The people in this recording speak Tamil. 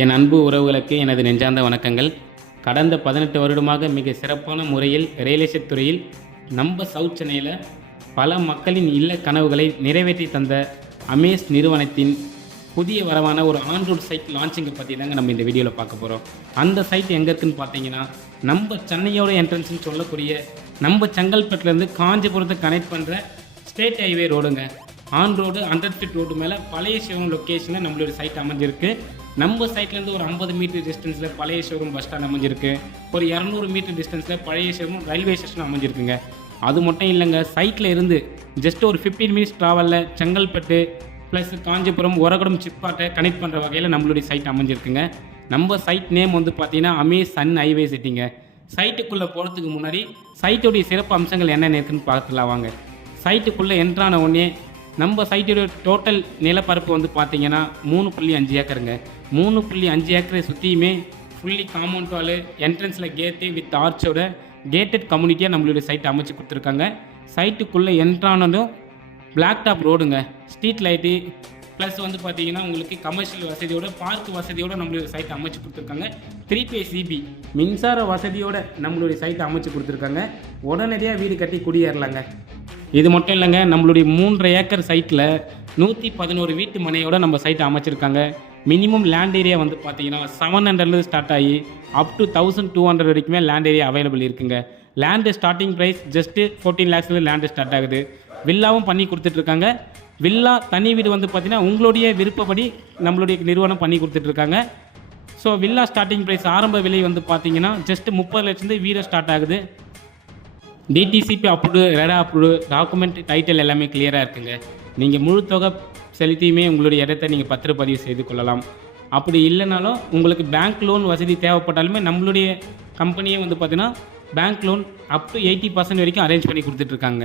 என் அன்பு உறவுகளுக்கு எனது நெஞ்சார்ந்த வணக்கங்கள். கடந்த 18 வருடமாக மிக சிறப்பான முறையில் ரியல் எஸ்டேட் துறையில் நம்ம சவுத் சென்னையில் பல மக்களின் இல்ல கனவுகளை நிறைவேற்றி தந்த அமேஸ் நிறுவனத்தின் புதிய வரவான ஒரு ஆன் ரோட் சைட் லான்ச்சிங்கை பற்றி தாங்க நம்ம இந்த வீடியோவில் பார்க்க போகிறோம். அந்த சைட் எங்கே இருக்குதுன்னு பார்த்தீங்கன்னா, நம்ம சென்னையோட என்ட்ரன்ஸ்னு சொல்லக்கூடிய நம்ம செங்கல்பட்டுலேருந்து காஞ்சிபுரத்தை கனெக்ட் பண்ணுற ஸ்டேட் ஹைவே ரோடுங்க. ஆன் ரோடு 100 ஃபீட் ரோடு மேலே பழைய ஷோரூம் லொக்கேஷனில் நம்மளுடைய சைட் அமைஞ்சிருக்கு. நம்ம சைட்லேருந்து ஒரு 50 மீட்டர் டிஸ்டன்ஸில் பழைய ஷோரூம் பஸ் ஸ்டாண்ட் அமைஞ்சிருக்கு. ஒரு 200 மீட்டர் டிஸ்டன்ஸில் பழைய ஷோரூம் ரயில்வே ஸ்டேஷன் அமைஞ்சிருக்குங்க. அது மட்டும் இல்லைங்க, சைட்டில் இருந்து ஜஸ்ட் ஒரு 15 மினிட்ஸ் ட்ராவலில் செங்கல்பட்டு ப்ளஸ் காஞ்சிபுரம் ஒரகடம் சிப்பாட்டை கனெக்ட் பண்ணுற வகையில் நம்மளுடைய சைட் அமைஞ்சிருக்குங்க. நம்ம சைட் நேம் வந்து பார்த்தீங்கன்னா அமேஸ் சன் ஹைவே சிட்டிங்க. சைட்டுக்குள்ளே போகிறதுக்கு முன்னாடி சைட்டுடைய சிறப்பு அம்சங்கள் என்னென்ன இருக்குன்னு பார்த்துலாம் வாங்க. சைட்டுக்குள்ளே என்ட்ரான உடனே நம்ம சைட்டோட டோட்டல் நிலப்பரப்பு வந்து பார்த்தீங்கன்னா 3.5 ஏக்கருங்க. 3.5 ஏக்கரை சுற்றியுமே ஃபுல்லி காம்பவுண்ட் வாலு, என்ட்ரன்ஸில் கேட்டு வித் ஆர்ச்சோட கேட்டட் கம்யூனிட்டியாக நம்மளுடைய சைட் அமைச்சு கொடுத்துருக்காங்க. சைட்டுக்குள்ளே என்ட்ரானதும் பிளாக் டாப் ரோடுங்க, ஸ்ட்ரீட் லைட்டு ப்ளஸ் வந்து பார்த்தீங்கன்னா உங்களுக்கு கமர்ஷியல் வசதியோட பார்க் வசதியோடு நம்மளுடைய சைட் அமைச்சு கொடுத்துருக்காங்க. 3 phase EB மின்சார வசதியோடு நம்மளுடைய சைட்டை அமைச்சு கொடுத்துருக்காங்க. உடனடியாக வீடு கட்டி குடியேறலாங்க. இது மட்டும் இல்லைங்க, நம்மளுடைய 3.5 ஏக்கர் சைட்டில் 111 வீட்டு மனையோட நம்ம சைட்டை அமைச்சிருக்காங்க. மினிமம் லேண்ட் ஏரியா வந்து பார்த்தீங்கன்னா 700 ஸ்டார்ட் ஆகி அப் டு 1200 வரைக்குமே லேண்ட் ஏரியா அவைலபிள் இருக்குங்க. Land starting price just 14 lakhs land start ஆகுது. வில்லாவும் பண்ணி கொடுத்துட்ருக்காங்க. வில்லா தனி வீடு வந்து பார்த்தீங்கன்னா உங்களுடைய விருப்பப்படி நம்மளுடைய நிறுவனம் பண்ணி கொடுத்துட்ருக்காங்க. ஸோ வில்லா ஸ்டார்டிங் ப்ரைஸ் ஆரம்ப விலை வந்து பார்த்தீங்கன்னா ஜஸ்ட் 30 லட்சம் வீடு ஸ்டார்ட் ஆகுது. DTCP approved, RERA approved, document title எல்லாமே கிளியராக இருக்குங்க. நீங்கள் முழு தொகை செலுத்தியுமே உங்களுடைய இடத்தை நீங்கள் பத்திரப்பதிவு செய்து கொள்ளலாம். அப்படி இல்லைனாலும் உங்களுக்கு பேங்க் லோன் வசதி தேவைப்பட்டாலுமே நம்மளுடைய கம்பெனியே வந்து பார்த்தீங்கன்னா பேங்க் லோன் அப் டு 80% வரைக்கும் அரேஞ்ச் பண்ணி கொடுத்துட்ருக்காங்க.